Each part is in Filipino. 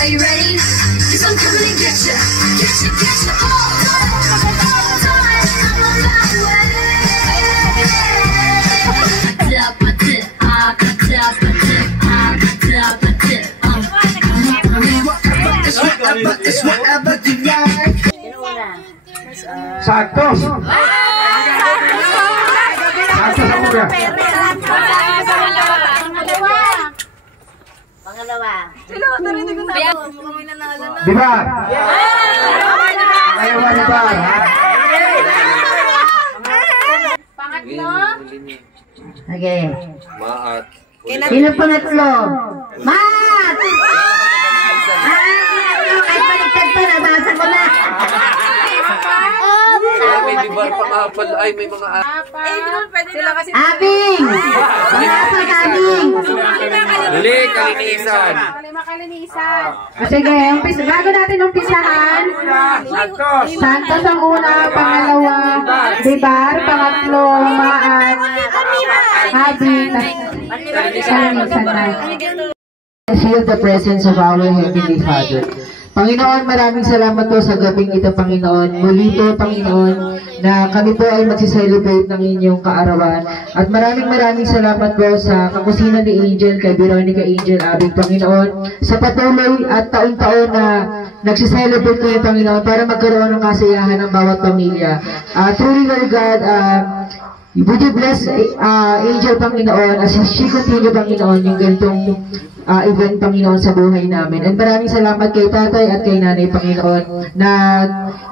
Are you ready? 'Cause I'm coming to get you. Get you, get you all time. I'm on my way. It's whatever you like. Santos. Santos ako ka. Pangalawa. Diba? Ayaw mo diba? Pangatlo. Okay. Maat. Sino pangatlo? Maat! Kahit paligtad pa, nabasa ko na. May bibar pang apal. Ay, may mga Abing! Pangapal abing! Huli, kalinisan. Sige, bago natin umpisahan, Santos ang una, pangalawa, Bibar, pangatlo, Maat, Abing, kalinisan na. Feel the presence of our Heavenly Father. Panginoon, maraming salamat po sa gabing ito, Panginoon. Muli po, Panginoon, na kami po ay magsiselebrate ng inyong kaarawan. At maraming salamat po sa kakusina ni Angel, kay Veronica Angel Abing, Panginoon, sa patuloy at taon-taon na nagsiselebrate kayo, Panginoon, para magkaroon ng kasiyahan ng bawat pamilya. Truly, Lord God, would you bless Angel, Panginoon, as she continue, Panginoon, yung ganitong event, Panginoon, sa buhay namin. And maraming salamat kay Tatay at kay Nanay, Panginoon, na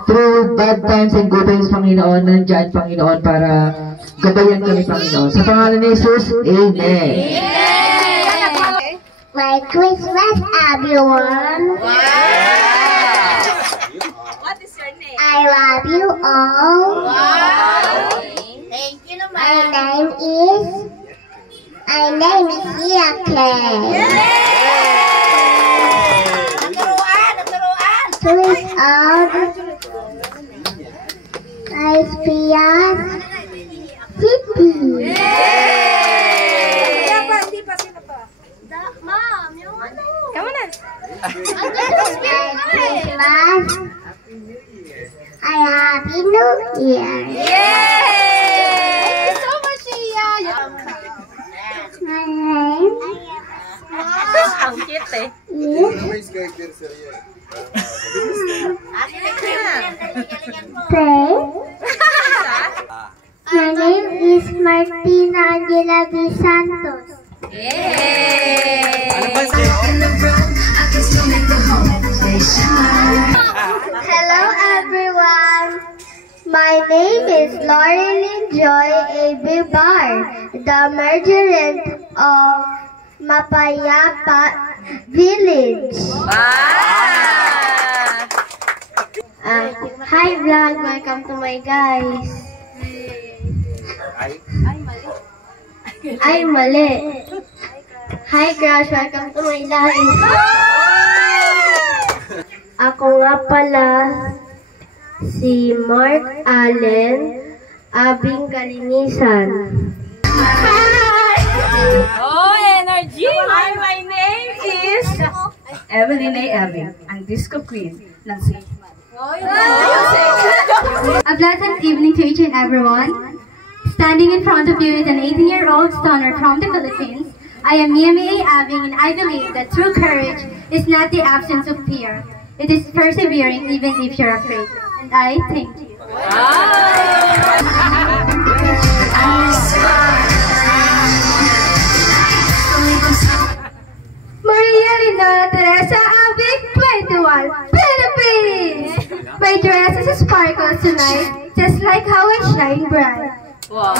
through bad times and good times, Panginoon, nandyan, Panginoon, para gabayan kami, Panginoon. Sa pangalan ni Jesus, Amen. Merry Christmas, everyone. Wow! What is your name? I love you all. Wow! Thank you naman. My name is Yake. Twins of Ispias City. Mom, yung ano? Come on. Christmas. I Happy New Year. Yay! So much, Shia. My name Ang cute eh. is Faye. My name is Martina Angela B. Santos. Hello everyone. My name is Laurelyn Joy Abibar, the mergerant of Mapayapa Village. Hi vlog, welcome to my guys. Ay, mali. Hi crush, welcome to my live. Ako nga pala si Mark Allen, Abing Kalinisan. Oh, energy! Hi, my name is Evelyn A. Abing, ang disco queen ng St. A pleasant evening to each and everyone. Standing in front of you is an 18-year-old stunner from the Philippines. I am Yemi A. Abing, and I believe that true courage is not the absence of fear. It is persevering even if you're afraid. And I thank you. Maria Lina Teresa Abing, 21, Philippines! My dress is sparkles tonight, just like how I shine bright. Wow!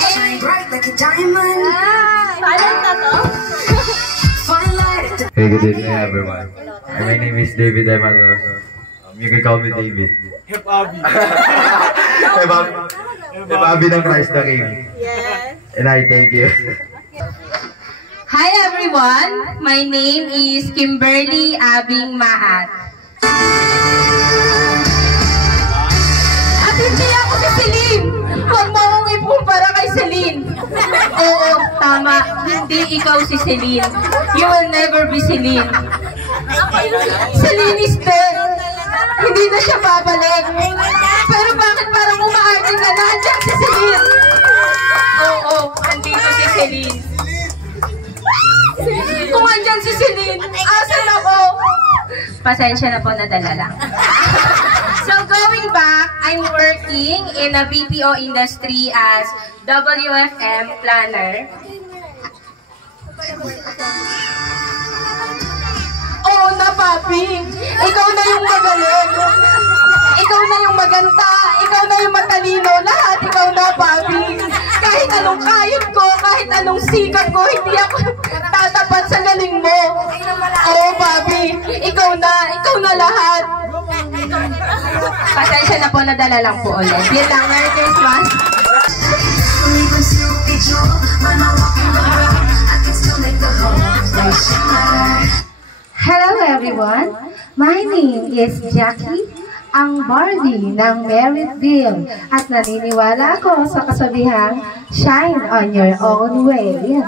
Shine bright like a diamond. Talent na to? Hey, good evening everyone. My name is David Emanuel. You can call me David. Hip Abby. Hip Abby ng Christ the King. Yes. And I thank you. Hi everyone, my name is Kimberly Abing Maat. At hindi ako si Celine! Huwag mo akong ikumpara kay Celine! Oo, tama, hindi ikaw si Celine. You will never be Celine. Celine is dead. Hindi na siya babalik. Pero bakit parang umaarte ka na? Andiyan si Celine! Oo, andito si Celine. Kung andyan si Celine, asan ako? Pasensya na po, nadala lang. So going back, I'm working in a BPO industry as WFM planner. Oo na, papi. Ikaw na yung magaling. Ikaw na yung maganda. Ikaw na yung matalino. Lahat ikaw na, papi. Kahit anong kayod ko, kahit anong sikap ko, hindi ako tatapat sa galing mo. Oo, papi. Ikaw na lahat. Pasensya na po, nadala lang po ulit. Yun lang, Merry Christmas. Hello everyone, my name is Jackie, ang Barbie ng Maryville, at naniniwala ako sa kasabihang shine on your own way.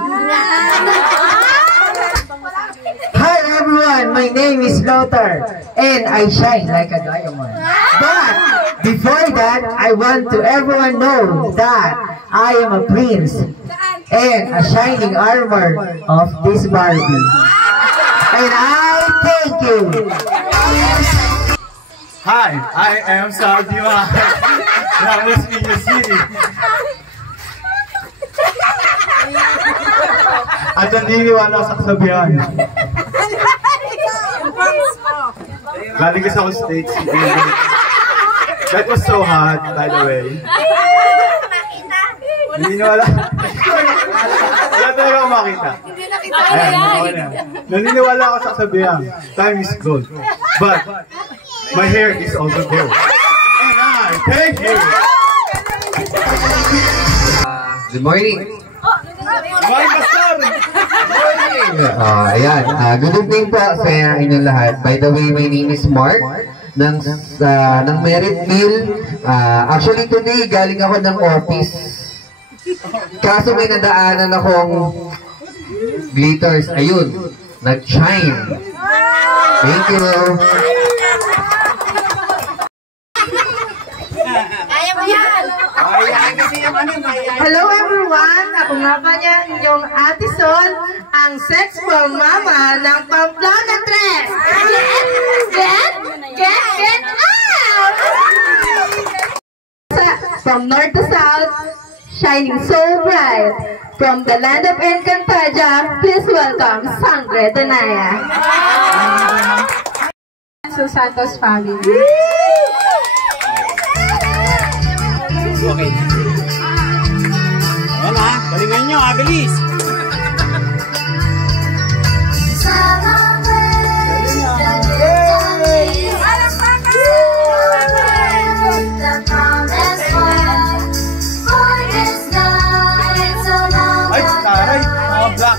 Hi everyone, my name is Lothar, and I shine like a diamond. But before that, I want to everyone know that I am a prince and a shining armor of this Barbie. And I thank you. Hi, I am Saldiwa from Las Piñas City. At naniniwala sa kasabihan. Galing ka sa States. That was so hot, by the way. Naniniwala. Wala talaga akong makita. Naniniwala ako sa kasabihan. Time is gold. But my hair is also gold. And I thank you. Good morning. Ayan. Good evening po sa inyong lahat. By the way, my name is Mark ng Maryville. Actually, today, galing ako ng office. Kaso may nadaanan akong glitters. Ayun, nag-shine. Thank you. Hello everyone! Ako nga pa niya inyong Ate Sol, ang sex bomb mama ng Pamplona Tres! Get out! From north to south, shining so bright. From the land of Encantadia, please welcome Sangre Danaya. Atisol Santos family. Okay. Ayan ha, galingan nyo ha, bilis! Ay, taray! Black!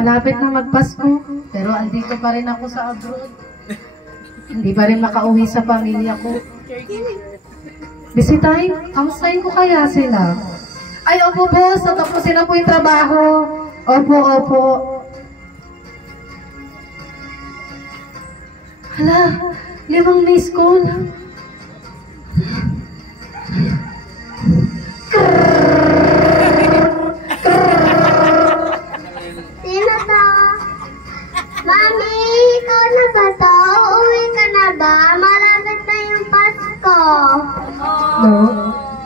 Malapit na magpasko, pero andito pa rin ako sa abroad. Hindi pa rin makauwi sa pamilya ko. Bisitahin, kamustahin ko kaya sila? Ay, opo boss, natapusin na po yung trabaho. Opo, opo. Hala, 5 na school. Sino to? Mami, ikaw na ba to? Uuwi ka na ba? Malapit na yung Pasko. No?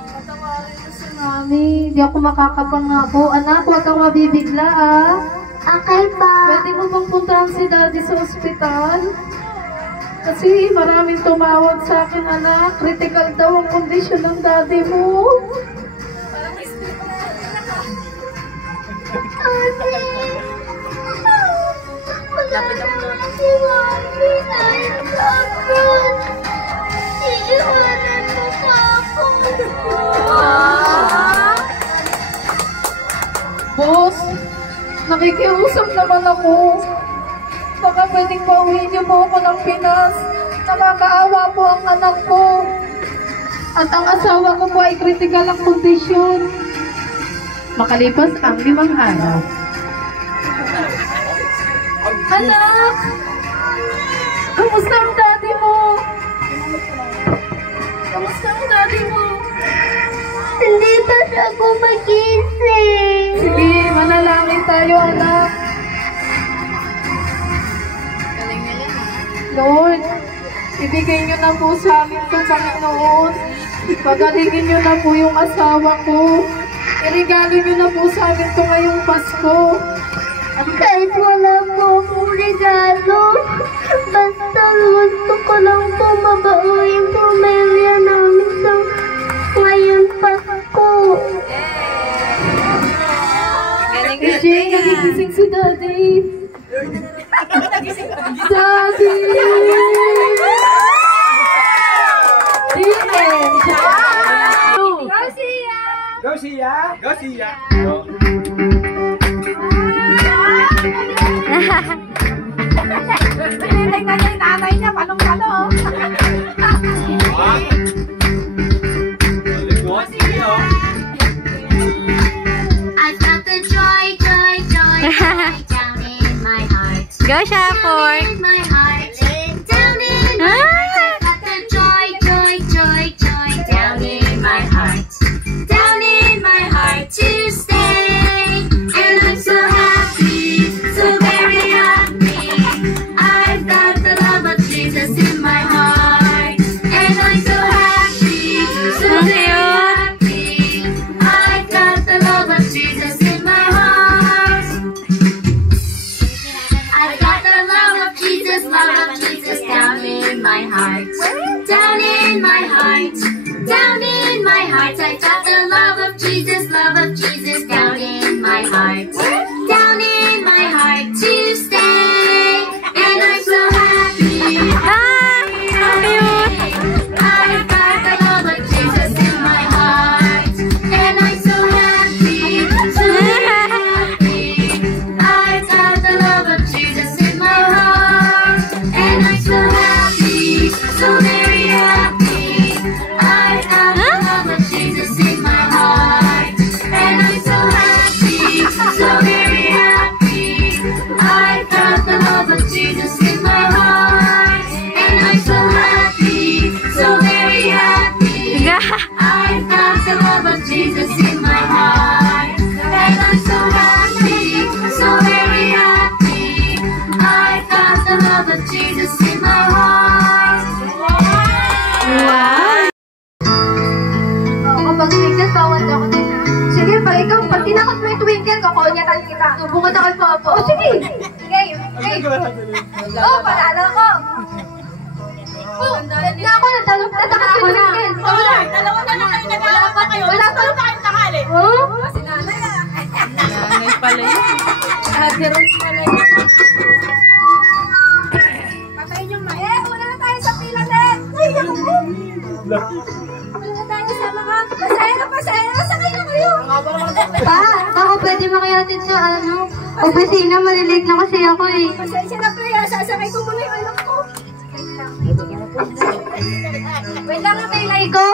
Patawarin ko si Mami. Hindi ako makakapangako. Anak, huwag kang mabibigla ah. Okay pa. Pwede mo bang puntahan si Daddy sa ospital? Kasi maraming tumawag sa akin, anak. Critical daw ang kondisyon ng Daddy mo. Ate, wala naman si Mami tayo sa abroad. Iiwanan mo pa ako. Boss, nakikiusap naman ako. Baka pwedeng pauwiin niyo po ako ng Pinas. Nakakaawa po ang anak ko. At ang asawa ko po ay critical ang kondisyon. Makalipas ang 5 araw. Anak! Kamusta ang daddy mo? Kamusta ang daddy mo? Hindi pa siya gumagising. Sige, manalangin tayo, anak. Lord, ibigay niyo na po sa amin ito, Panginoon. Pagalingin niyo na po yung asawa ko. Irigalo niyo na po sa amin ito ngayong Pasko. Kahit wala po akong regalo, basta gusto ko lang po mabawi yung pamilya namin sa ngayong Pasko. AJ, nagigising si Daddy. Daddy! Go Sia! Go Sia! Tingnan niya yung nanay niya, palong-palong. I felt the joy, joy, joy, joy down in my heart. Go, Shaford! Down in my heart, down in my heart. I felt the joy, joy, joy, joy down in my heart. Down in my heart to stay. And I'm so happy, so very happy. I've got the love of Jesus in my heart. And I'm so happy, so very happy. I've got the love of Jesus in my heart. I've got the love of Jesus down in my heart. Down in my heart, down in my heart. I've got the love of Jesus down in my heart. Down in my heart to stay. And I'm so happy. I've got the love of Jesus in my heart. And I'm so happy, so happy. I've got the love of Jesus in my heart. And I'm so happy, so very happy. I've got the love of Jesus in my heart. And I'm so happy, so very happy. I've got the love of Jesus in my heart. And I'm so happy, so very happy. I've got the love of Jesus in my heart. And I'm so happy, so very happy. I've got the love of Jesus in my heart. Wow! Kapag twinkle, bawal ako din ha. Sige, pag tinakot mo yung twinkle, kukunyatan kita. Bukod ako po po. Oh, sige. Game. Oh, palala ko. Oh, na ako, natakot yung twinkle. Dalawa na lang kayo nag-aapat kayo. Wala pa tayong takali. Oh? Si nanay ah. Nanay pala yun. Ate Rose pala yun. Patayin yung una na tayo sa pila, Ted. Ay, ako po. Wala na tayo sa mga. Pasaya na. Sakay na kayo. Pa, ako pwede makihatid sa opisina. Malilate na kasi ako eh. Pasensya na, Priya. Sasakay ko muna yung anak ko. Wait lang na, Maylay ko.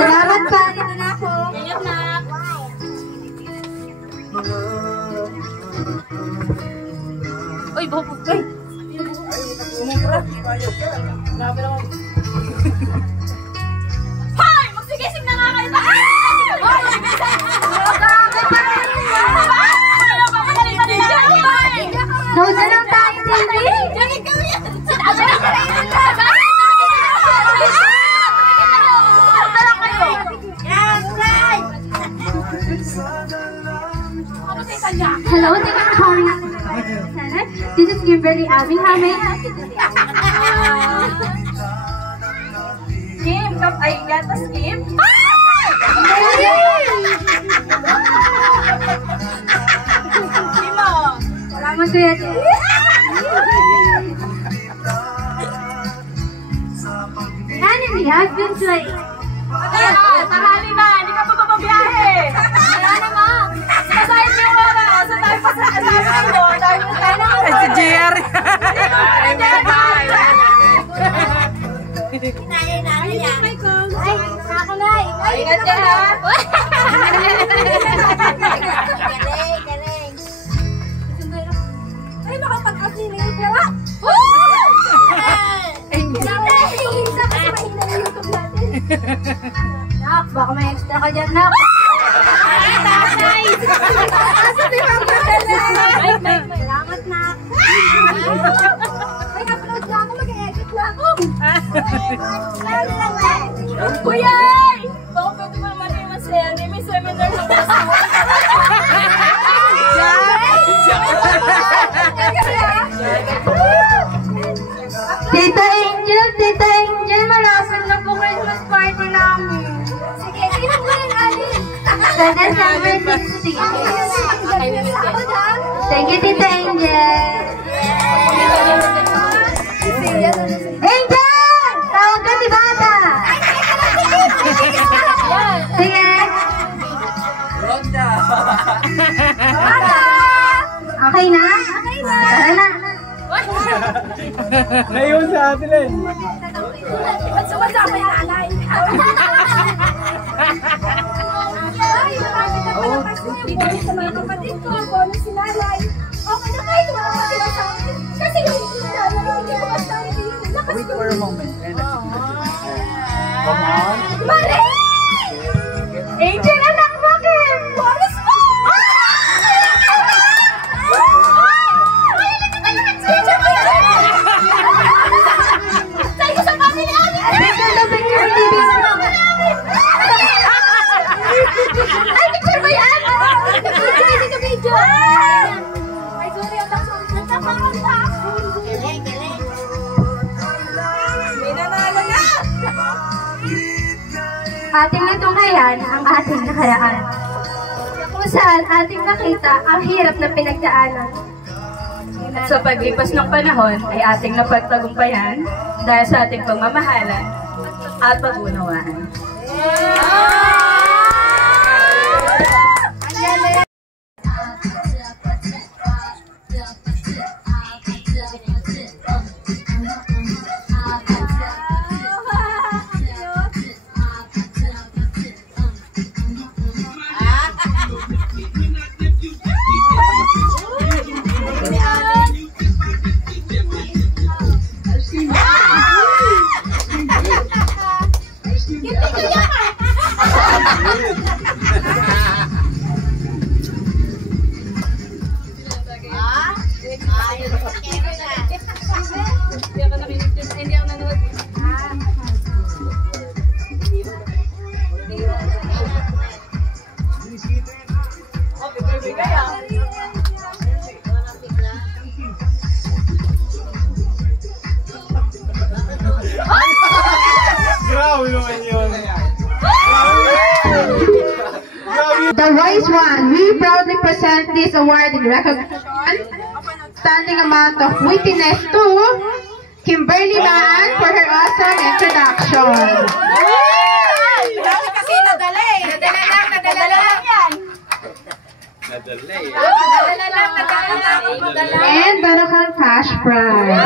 Salamat pa. Dito na ako. Ingat na. Uy, buhok. Uy! Hoy! Magsigising na nga kayo sa Load na lang tayo, Cindy. Hello, thank you for calling us. This is Kimberly Abing. How may I help you today? Kim, ay gatas Kim. Kimo. Salamat, Kuya. And we have been playing. Tanghali na, hindi ka pa bababiyahe. Kaya naman. Masayang yung oras. Sa tayo pa sa kayo. Tayo na. Si JR. Ay, ako na. Ingat ka ha. Ay, makapag-affiliate na ba? Nak, baka may extra ka dyan, Nak. Ay, tatay! Salamat, Nak. Ay, upload na ako. Mag-edit na ako. Kuya! Baka pwede mo naman yung masaya. May seminar sa Tita Angel, malapit na po Christmas party namin. Sige, sino ko yung alin? Sa December 16. Thank you, Tita Angel. Angel! Tawag ka ni Bata! Naiwan sa atin eh. What's up, my nanay? Dito sa mga kapatid ko, ako si nanay. Okay na kahit wala ka sila sa akin. Kasi yung nanay, hindi ko basta Wait for a moment. Come on. Mare! Angel, anak mo, Kim! Boris mo! Tayo sa family amin! Picture na picture! Ay, picture ba yan? Hindi ka video! Ay, sorry, anak. Nagkapangan na ako. May nanalo na! Ating natunghayan ang ating nakaraan. Kung saan ating nakita ang hirap na pinagdaanan. At sa paglipas ng panahon ay ating napagtagumpayan dahil sa ating pagmamahalan at pag-unawaan. The wise one, we proudly present this award in recognition standing amount of wittiness to Kimberly Maan for her awesome introduction. Kasi nadala eh. Nadala lang yan. And Barakang cash prize.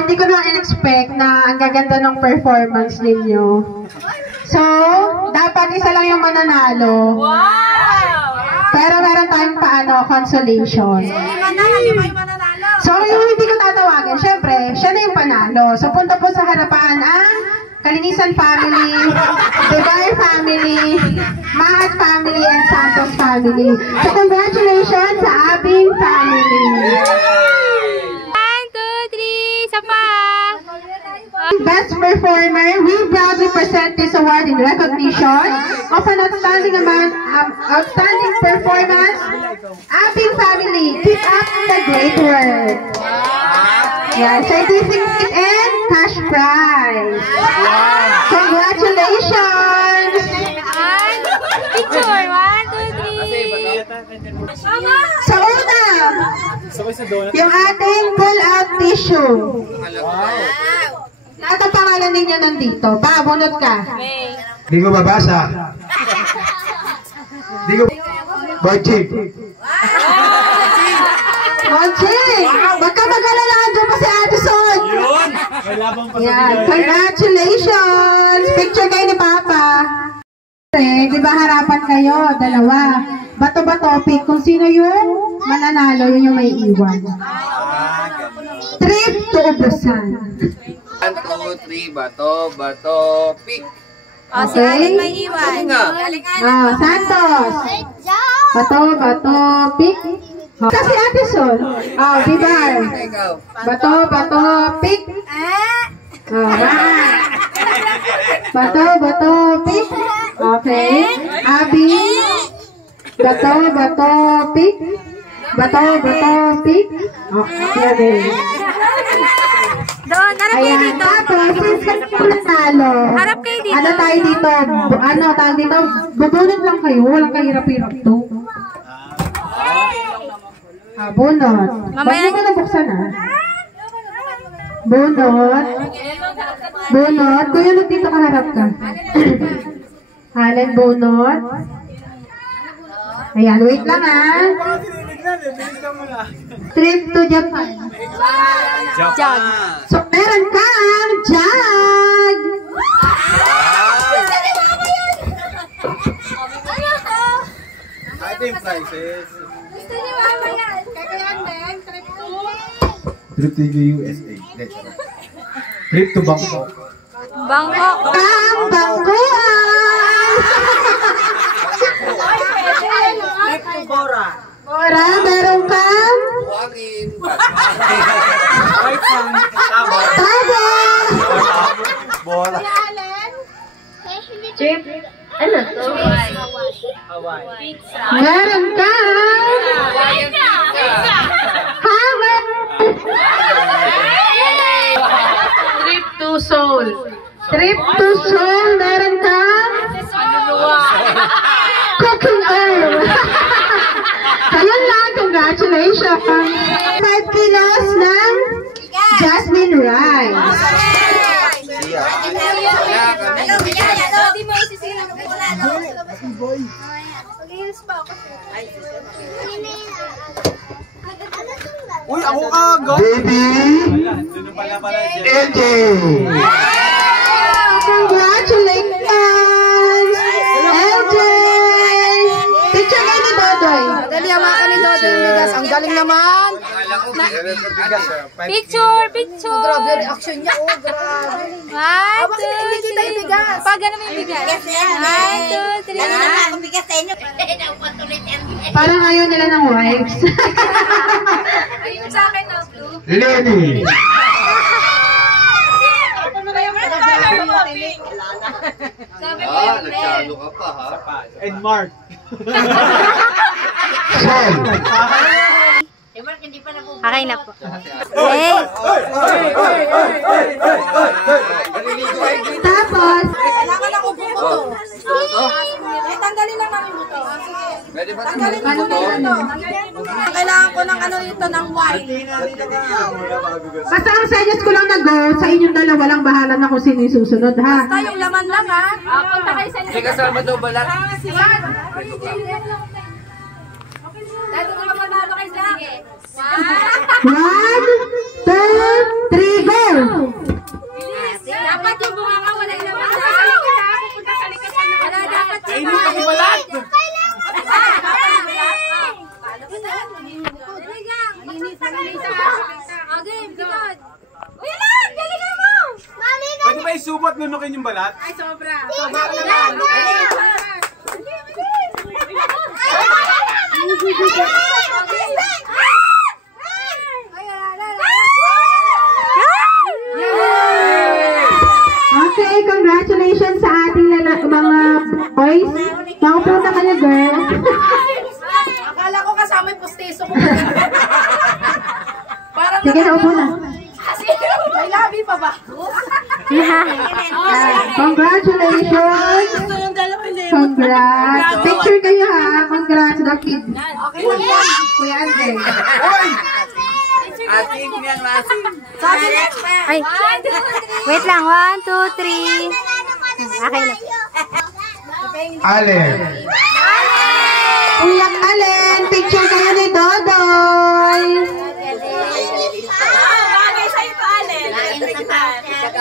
Hindi ko naman in-expect na ang gaganda ng performance ninyo. So, dapat isa lang yung mananalo. Pero meron tayong consolation. So, yung hindi ko tatawagin, syempre, siya na yung panalo. So, punta po sa harapan ang Kalinisan family, Dubai family, Mahat family, and Santos family. So, congratulations sa Abing family. 1, 2, 3, isa pa! Best performer, we proudly present this award in recognition of an outstanding performance. Abing family, keep up the great work. Yeah, certificate and cash prize. Congratulations! Picture, 1, 2, 3. Sa una, yung ating pull-out tissue. At ang pangalan ninyo nandito. Pa, bunot ka. Hindi ko mabasa. Hindi ko... Bochik. Bochik! Wag ka mag-alala, dyan pa si Addison. Yun! May labang pa sa Yan, congratulations! Picture kayo ni Papa. Di ba harapan kayo, dalawa. Bato-bato pick. Kung sino yung mananalo, yun yung may iwan. Trip to Ubusan. 1, 2, 3, bato, pick. Okay? May iwan. Santos. Bato, pick. Kasi Addison. Bibar. Bato, pick. Bato, pick. Okay. Abi. Bato, pick. Bato, pick. Okay. Doon, harap kayo dito. Tapos, since nanalo, Harap kayo dito. ano tayo dito? Tawag dito? Bubunot lang kayo. Walang kahirap-hirap to. Bunot. Ba't mo na buksan Bunot. Kuya, dito kaharap ka. Halen, bunot. Ayan, wait lang trip to Japan. Jag. So, meron kang jag. Ating prices. Gusto niyo ba yan? Kakayan din, trip to. Trip to the USA. Trip to Bangkok. Bangkok. Ang bangkuan. Trip to Bora. Ora, meron kang tabo. Bola. Trip, ano to? Hawaii. Meron kang Hawaii. Trip to Seoul. Trip to Seoul, meron kang cooking oil. Kayun lang, congratulations. 5 kilos ng jasmine rice. Uy, ako agad. Baby! LJ! Congratulations! LJ! Picture kayo ni Dodoy. Dali, hawakan ni Dodo yung bigas. Ang galing naman. Picture, picture. Grabe yung reaction niya. Oh, grabe. 1, 2, 3. Pag ano mo yung bigas? 1, 2, 3. Parang ayaw nila ng wipes. Ayun sa akin na, Blue. Lenny! Sabi ko yung friend. ka pa ha? And Mark. Sol! Okay na po. Hey! Tapos, Kailangan ako buto. Tanggalin lang namin buto. Pwede ba Tanggalin mo buto. Kailangan ko ng ano dito, ng white. basta ang senyas ko lang na go, sa inyong dalawa lang bahala na kung sino yung susunod, ha? Basta yung laman lang, ha? Punta kayo sa May kasama daw balat. Dito na mapanalo kayo sa akin. 1, 2, 3, go! Dapat yung bunga ka wala yung laman. Pupunta sa likod ka na. Wala dapat yung Kainin kami balat. Pwede ba isubot lunukin yung balat? Ay, sobra. Okay, congratulations sa ating mga boys. Nakaupo na kayo, girl. Akala ko kasama yung posteso ko. Parang Sige, naupo na. may labi pa ba? Congratulations! Congrats! Picture kayo, ha? Congrats, the kid. Okay lang yan. Kuya Andre. Ating yan, masing. Sabi next. Ay, wait lang. 1, 2, 3. Okay na. Allen! Kuya Allen, picture kayo ni Dodoy. Bagay sa'yo pa, Allen.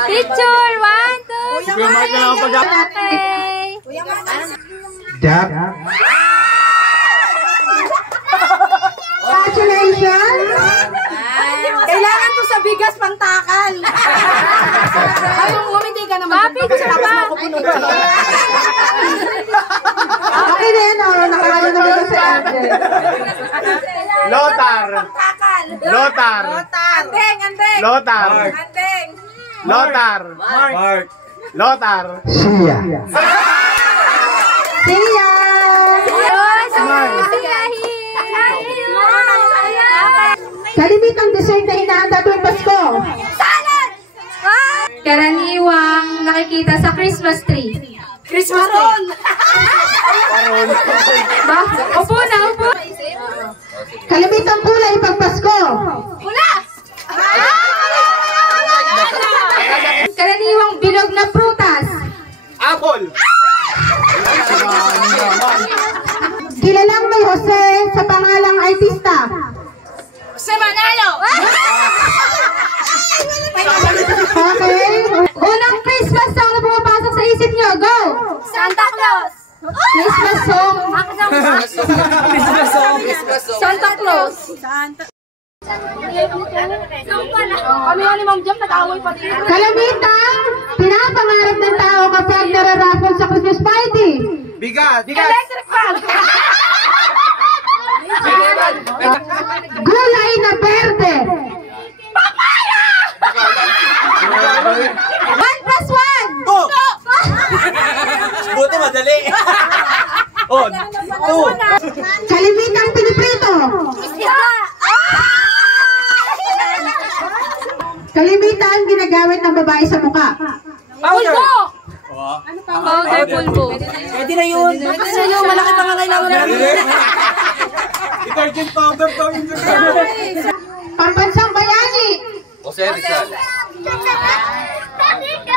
Picture. 1, 2, 3. Okay. Dap! Congratulations! Kailangan to sa bigas pantakal. Ay, umiti ka naman. Picture pa. Okay din, nakakala naman sa Andre. Lothar! Lothar! Andeng, andeng. Lothar! Andeng. Lothar! Mark. Lothar! Sia! See ya! Kalimitang dessert na hinahanda tuwing Pasko. Karaniwang nakikita sa Christmas tree. Christmas roll. Ba? Upo na, upo. Kalimitang kulay pag Pasko. Karaniwang bilog na prutas. Apple! Kilalang may Jose sa pangalang artista. Si Manalo! Okay. Unang Christmas song na pumapasok sa isip nyo. Go! Santa Claus! Christmas song. Christmas song. Santa Claus! Kami nga ni Ma'am Jam, nag-away pa din. Kalamitan, pinapangarap ng tao kapag nararaffle sa Christmas party. Bigat! Electric fan! Gulay na berde. Papaya! 1+1. Oh! Buti madali. Oh, 2. Kalimitang piniprito. Kalimitan ginagamit ng babae sa mukha. Pulbo! Powder pulbo. Pwede na yun. Pwede na yun. Malaki pa nga kailangan namin. Detergent powder to. Pambansang bayani. Jose Rizal.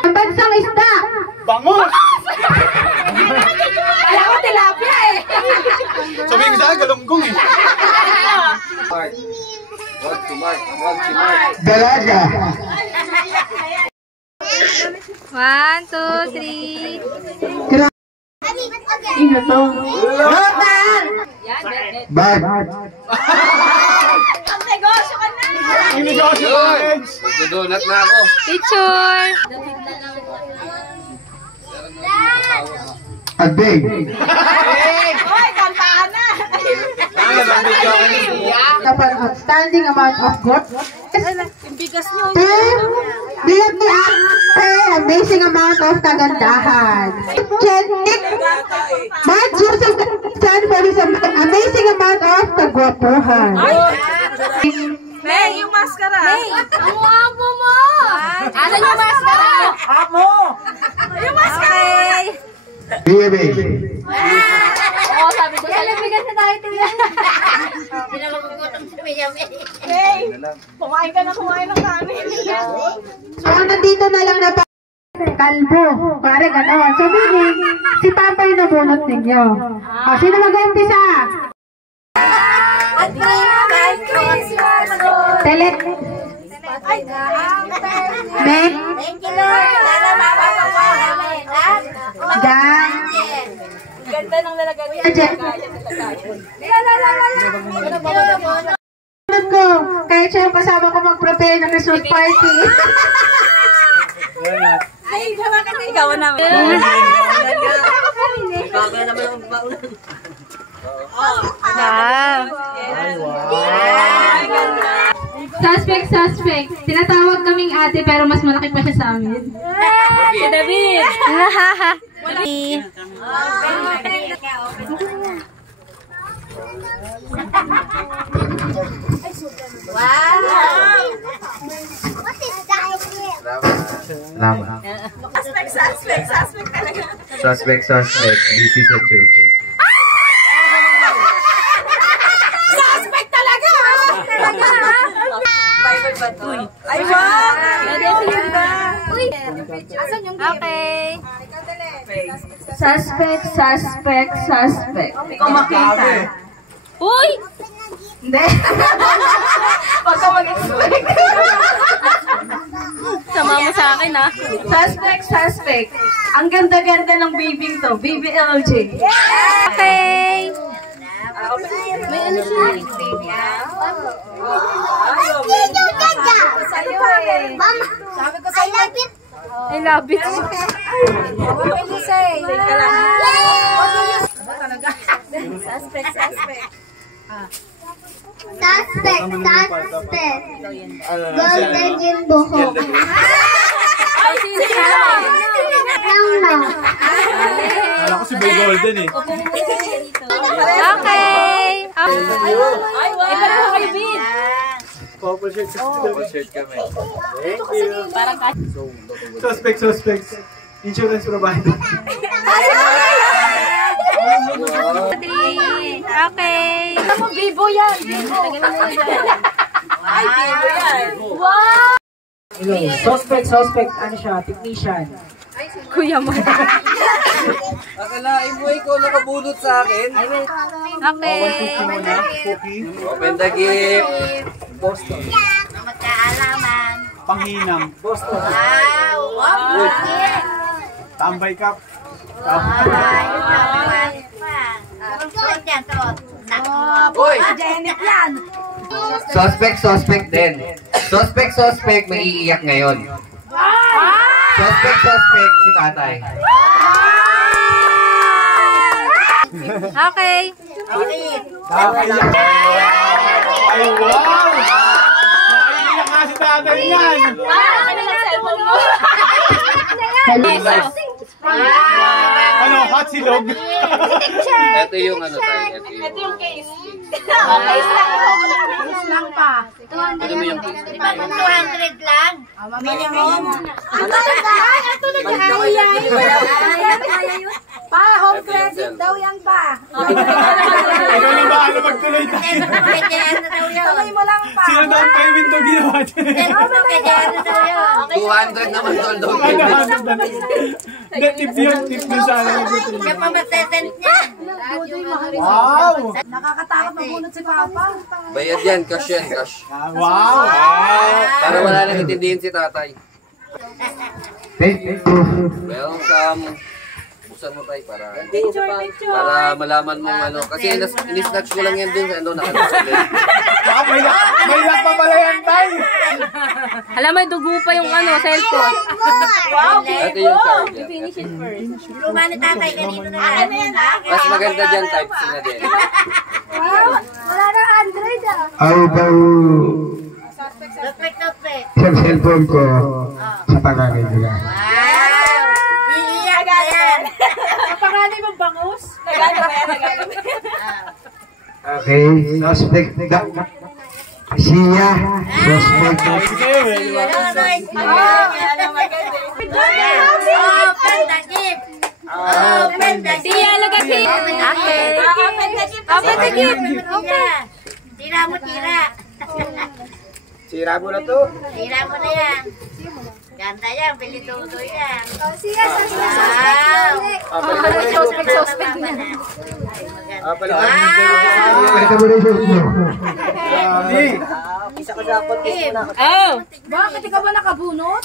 Pambansang isda. Bangus! Kaya ko tilapia eh. Sabihin ko sa akin, galunggong eh. Mark. Wag si Mark. Dalaga. 1, 2, 3. Ino to. Bag. Ang negosyo ka na! Inegosyo ko, Edge. Magdudunat na ako. Picture. Ading. Hoy, kantaan na! Dapat outstanding amount of good. Bigas nyo. 2. Biyag ni ate, amazing amount of kagandahan. Genetic. Mark Joseph San for his amazing amount of kagwapuhan. May, yung maskara. May, ang amo mo! Ano yung maskara? Amo! Yung maskara! BB. Oo, sabi ko sa'yo. Bigas na tayo, tiyo. Hey, kumain ka na kumain ng kanin. So, nandito na lang na kalbo. Pare, gano'n. So, meaning, si Papa yung nabunot ninyo. O, sino mag-umpisa? Telet. Men. Thank you, Lord. Sana mapapagawa namin. Gang. Ganda ng lalagay niya. Ajen. Ko, kahit siya yung kasama ko mag-prepare ng Christmas party. Ay, ikaw naman. Suspect. Tinatawag kaming ate pero mas malaki pa siya sa amin. Si David. Wow! What is that? Salamat. Suspect talaga. Suspect. This is a church. Suspect talaga! Bible ba to? Ay, wow! Uy! Asan yung game? Okay. Suspect. Ikaw makita. Uy! Hindi. Huwag ka mag-expect. Sama mo sa akin, ha? Suspect. Ang ganda-ganda ng baby to. Baby LJ. Okay. May ano siya? Baby, sa'yo eh. Sabi ko sa'yo. I love it. What will you say? Teka lang. Suspect. Golden yung buhok. Ay, sino siya? Lang. Kala ko si Boy Golden eh. Okay. Ay, wow. Iba na kayo, Vin. Purple shirt. Purple shirt kami. Parang Suspect. Insurance provider. Okay. Ano mo, Bibo yan? Ay, Bibo yan. Wow! Suspect. Ano siya? Technician. Ay, Kuya mo. Akalain mo ikaw nakabunot sa akin. Okay. Open the gift. Boston. Magkaalaman. Panghinang. Boston. Wow! Tambay cup. Uy! Suspect din. Suspect, maiiyak ngayon. Suspect, si tatay. Okay. Nakakaiyak. Ay, wow! Nakaiyak nga si tatay yan. Ano, hot silog? Ito yung ano tayo. Ito yung case. Case lang pa. Ano mo yung case? 200 lang. Minimum. Ito na Pa, home credit daw yan pa. Ikaw na ba? Ano magtuloy tayo? Tuloy mo lang pa. Sino down payment to ginawa dyan? 200 naman doon payment. Hindi, tip yun sana. Kaya pa matesend niya. Wow! Nakakatakot mabunot si Papa. Bayad yan, cash yan, cash. Wow! Para wala nang intindihin si tatay. Thank you. Welcome. Buksan mo tayo para malaman mong ano. Kasi in-snatch ko lang yan dun sa ano nakadisplay. May lock pa pala yan, tay! Alam, may dugo pa yung ano, cellphone. Wow! Ito yung charger. Finish it first. Luma ni tatay kanino na yan. Mas maganda dyan, type C na din. Wala na Android ah. Ay, daw Suspect. isang cellphone ko sa pangalan nila. Wow! Iiyak na yan. Pangalan mo bangus? Nagano ba yan? Okay, suspect ka. Siya, suspect ka. Open the gift. Open the gift. Siya, lagat siya. Okay. Open the gift. Tira mo, tira. Sira mo na to. Tira mo na yan. Ganda yan, pilituto yan. Suspect na. Ito mo na yung suit mo. Oh! Bakit ikaw ba nakabunot?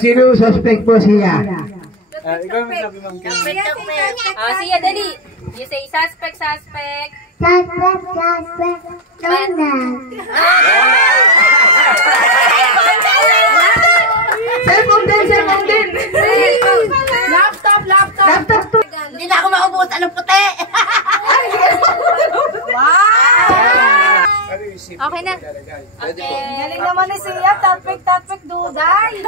Sino suspect po siya? Ikaw yung sabi mong Siya, dali. You say suspect. Suspect. Cellphone din. Laptop. Hindi na ako maubutan ng puti. Okay na. Galing naman ni Siya. Tatpik, duday.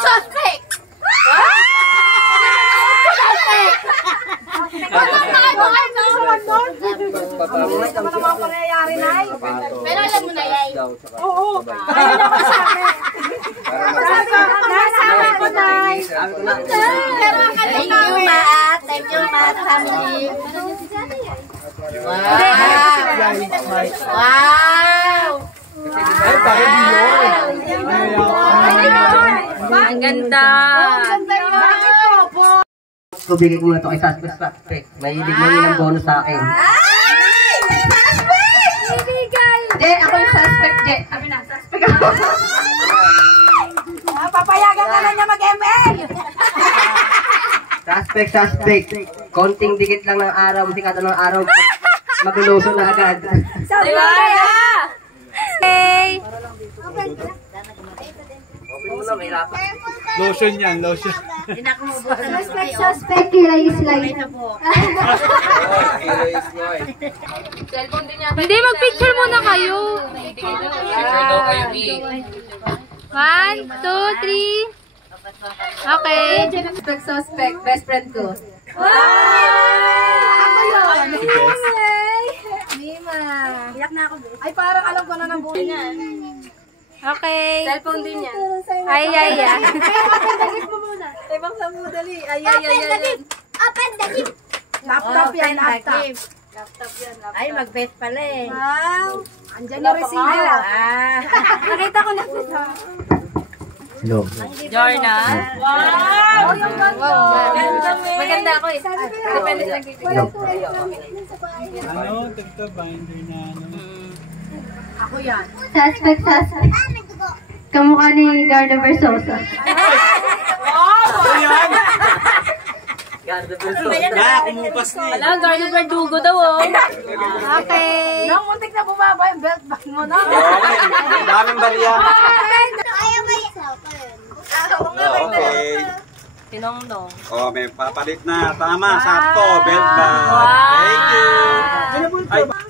Suspect. Mabilis naman ang mga pangyayari na eh. Pero alam mo na yan. Oo. Ayun ako sa akin. Nasama ko na. Thank you, Ma. Family. Wow! Ang ganda. Bakit po? So, bigay ko na ito kay suspect. Mahilig mo yun ang bonus sa akin. Je, ako yung suspect, Je. Sabi na, suspect ako. Papayagan ka na niya mag-ML. Suspect. Konting dikit lang ng araw, sikatan ng araw. Maguloso na agad. Hey! Lotion yan, lotion. Hindi na ako maubutan ng puti. Suspect, kilay is like. Hindi, mag-picture muna kayo. Picture daw kayo, B. 1, 2, 3. Okay. Suspect, best friend ko. Ako yun. Si Bes. Mima. Iyak na ako. Ay, parang alam ko na ng buhay niya. Okay. Cellphone din yan. Ay. Open the gift mo muna. Ibang sa mo, dali. Ay. Open the gift. Laptop yan, laptop. Ay, mag-best pala eh. Wow. Andiyan yung resibo. Nakita ko na sila. Hello. Jorna. Wow! Yung ganda. Maganda ako eh. Depende sa Hello. Ano? Tigto binder na ano? Ako yan. Suspect. Kamukha ni Gardo Versosa. Ano yan? Kumupas niya. Alam, Gardo Verdugo daw oh. Okay. Nang muntik na bumaba yung belt bag mo na. Daming barya. Okay. Tinong-dong. Oh, may papalit na. Tama, sakto. Belt bag. Thank you.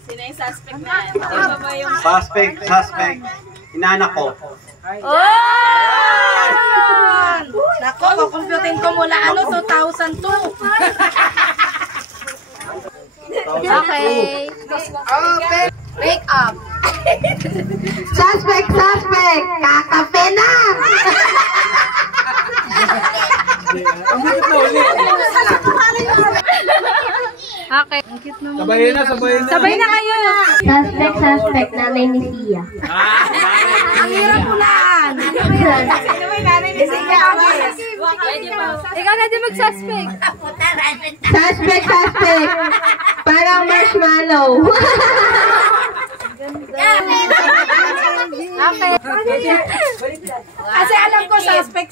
Sino yung suspect na? Ano ba yung... Suspect. Inanak ko. Oh! Nako, kukumputin ko mula 2002. Okay. Wake up. Suspect! Kakape na! Okay. Sabay na. Sabay na kayo. Suspect, nanay ni Sia. Ang hirap mo lang. Sino may nanay ni Sia? Ikaw na din mag-suspect. Suspect! Parang marshmallow. Okay. Kasi alam ko suspect.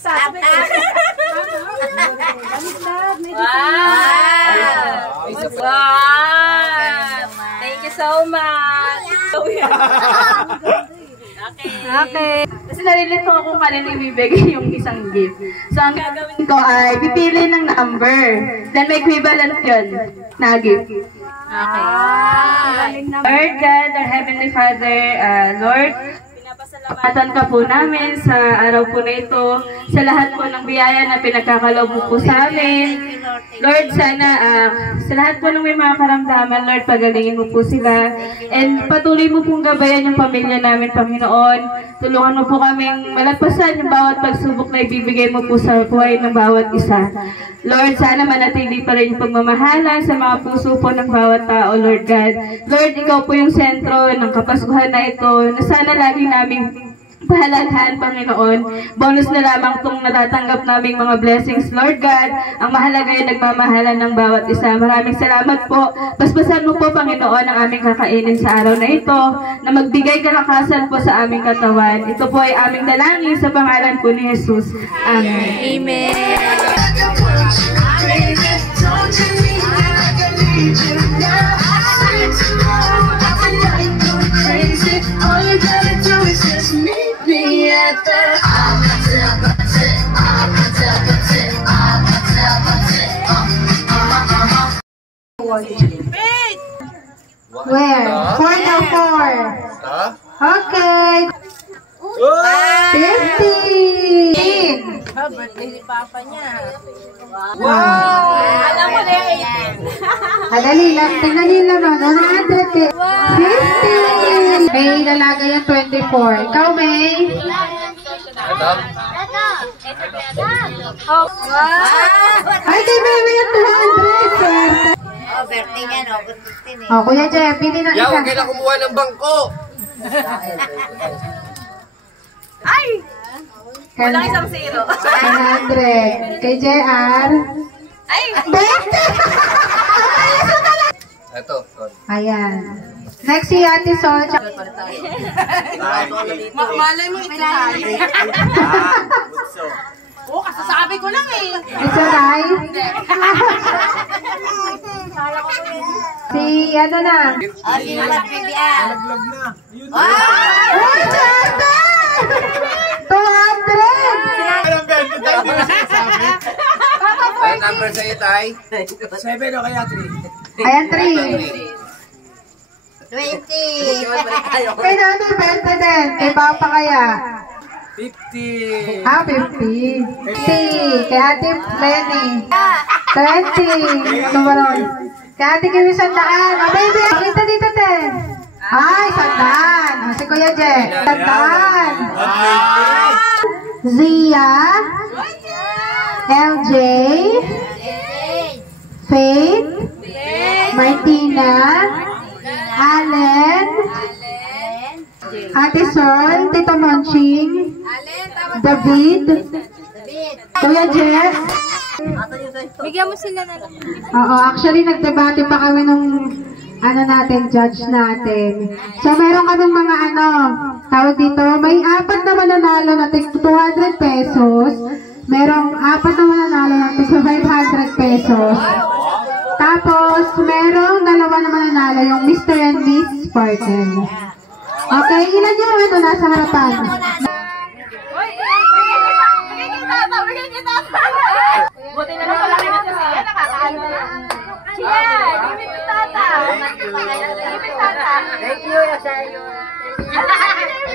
Wow! Thank you so much. Okay. Kasi nalilito ako kanina ibibigay yung isang gift. So, ang gagawin ko ay pipili ng number. Then may equivalent yun na gift. Okay. Lord God, our Heavenly Father, Lord, pinapasalamatan ka po namin sa araw po na ito, sa lahat po ng biyaya na pinagkakaloob mo po sa amin. Lord, sana sa lahat po ng may mga karamdaman, Lord, pagalingin mo po sila. And patuloy mo pong gabayan yung pamilya namin, Panginoon. Tulungan mo po kaming malagpasan yung bawat pagsubok na ibibigay mo po sa buhay ng bawat isa. Lord, sana manatili pa rin yung pagmamahalan sa mga puso po ng bawat tao, Lord God. Lord, ikaw po yung sentro ng Kapaskuhan na ito, na sana lagi naming pahalalhan, Panginoon. Bonus na lamang itong natatanggap naming mga blessings, Lord God. Ang mahalaga ay nagmamahalan ng bawat isa. Maraming salamat po. Paspasan mo po, Panginoon, ang aming kakainin sa araw na ito, na magbigay kalakasan po sa aming katawan. Ito po ay aming dalangin sa pangalan po ni Jesus. Amen. Amen. Where? 4 na 4. Okay. 15. Birthday ni Papa niya. Wow! Alam mo na yung 18. Dali lang. Tingnan nyo naman. 100. 15. May ilalagay yung 24. Ikaw, May? Ito? Oh, wow! Ay, kay May may yung 200. Oh, birthday niya, no? Birthday niya. Oh, Kuya Jeff, pili ng Yaw, isa. huwag kayo na kumuha ng bangko. Ay! Walang isang zero. 100. Kay JR. Ay! Ito, sorry. Ayan. Next si Ate Sol. Malay mo ito tayo. Oo, kasasabi ko lang eh. It's okay. Si ano na? Sino nagbibigyan? Uy, Chester! 200! Ano number sa'yo, Tay? 7 o kaya 3? Ayan, 3. 20. Kay Nanay, 20 din. Kay Papa kaya? 50. 50. 50. Kay Ate Lenny. 20. Tumaron. Kay Ate Kimi, 100. O, baby, pakita dito, te. Ay, 100. O, si Kuya Je. 100. Zia. LJ. Faith. Martina. Allen. Ate Sol, Tito Monching, David, Kuya Jess. Bigyan mo sila na lang. Oo, actually nagdebate pa kami nung judge natin. So meron kaming mga tawag dito, may 4 na mananalo na tig 200 pesos. Merong 4 na mananalo na tig 500 pesos. Tapos merong 2 na mananalo yung Mr. and Miss Sparkle. Okay, ilan yung nasa harapan? Buti na lang pala kayo sa siya, nakakaano na. Siya, give me tata. Give me tata. Thank you, Yasayo.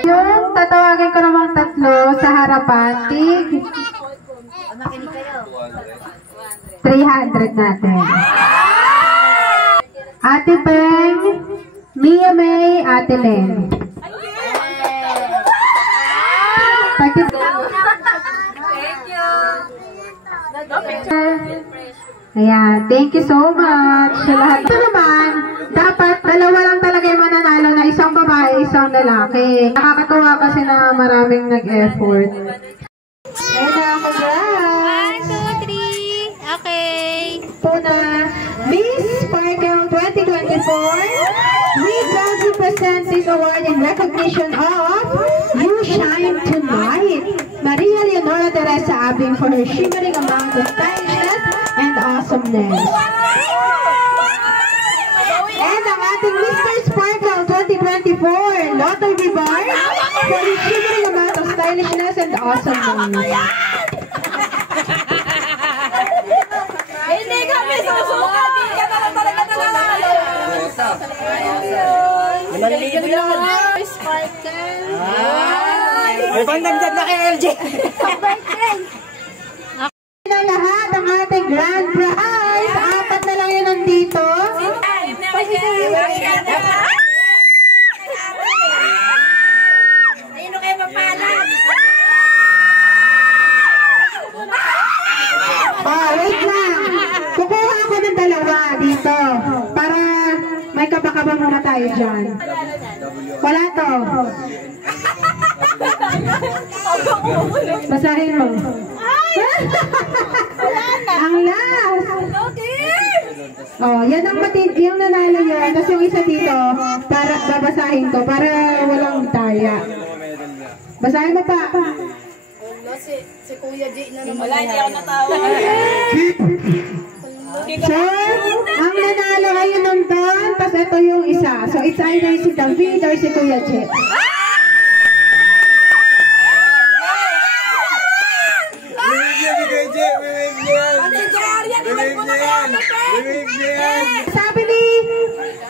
Yung tatawagin ko namang 3 sa harapan, tig 300 natin. Ate Peng, Mia May, Ate Len. Thank you. Ayan, thank you so much sa lahat. Ito naman, dapat 2 lang talaga yung mananalo na isang babae, isang lalaki. Nakakatuwa kasi na maraming nag-effort. Ayan na, congrats! 1, 2, 3. Okay. Puna, Miss Sparkle 2024, we proudly present this award in recognition of You Shine Tonight, Maria Leonora Teresa Abing, for her shimmering amount of stylishness and awesomeness. And ang ating Mr. Sparkle 2024, Lotto Vivar, for his shimmering amount of stylishness and awesomeness. Hindi kami susuka. Hindi ka naman talaga nanalo. 5,000 lang. Sparkle. May pandagdag na kay LJ. Na lahat ang ating grand prize. 4 na lang yun nandito. Ayun kayo mapalag. Wait lang. Kukuha ako ng 2 dito. Para may kabakaba muna tayo dyan. Wala to. Basahin mo. Ang last. Oh, yan ang yung nanalo yun. Tapos yung isa dito, para babasahin ko, para walang taya. Basahin mo pa. Si Kuya J na naman. Wala, hindi ako natawa. So, ang nanalo ngayon ng Don, tapos ito yung isa. So, it's either si David or si Kuya J. Sabi ni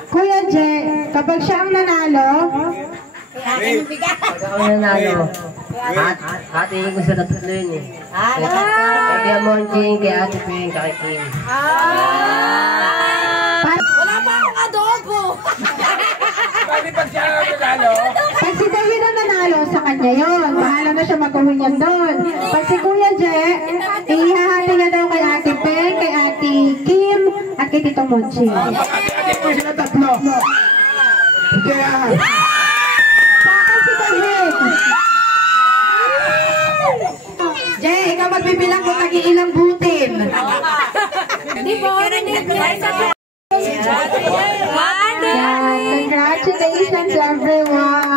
Kuya J, kapag siya ang nanalo, Ate ko sa tatlo yun eh. Kaya Monching, kaya Ate Peng, kaya Kim. Wala pa akong adobo. pag si David ang nanalo, sa kanya yun. Bahala na siya mag-uwi niyan doon. Pag si Kuya J, ihahati na daw kay Ate Peng, kay Ate Kim, at kay Tito Monching. Ate ko sila 3. Kaya... Si David. Jay, ikaw magbibilang kung nag-iilang butin. Hindi po, Congratulations everyone.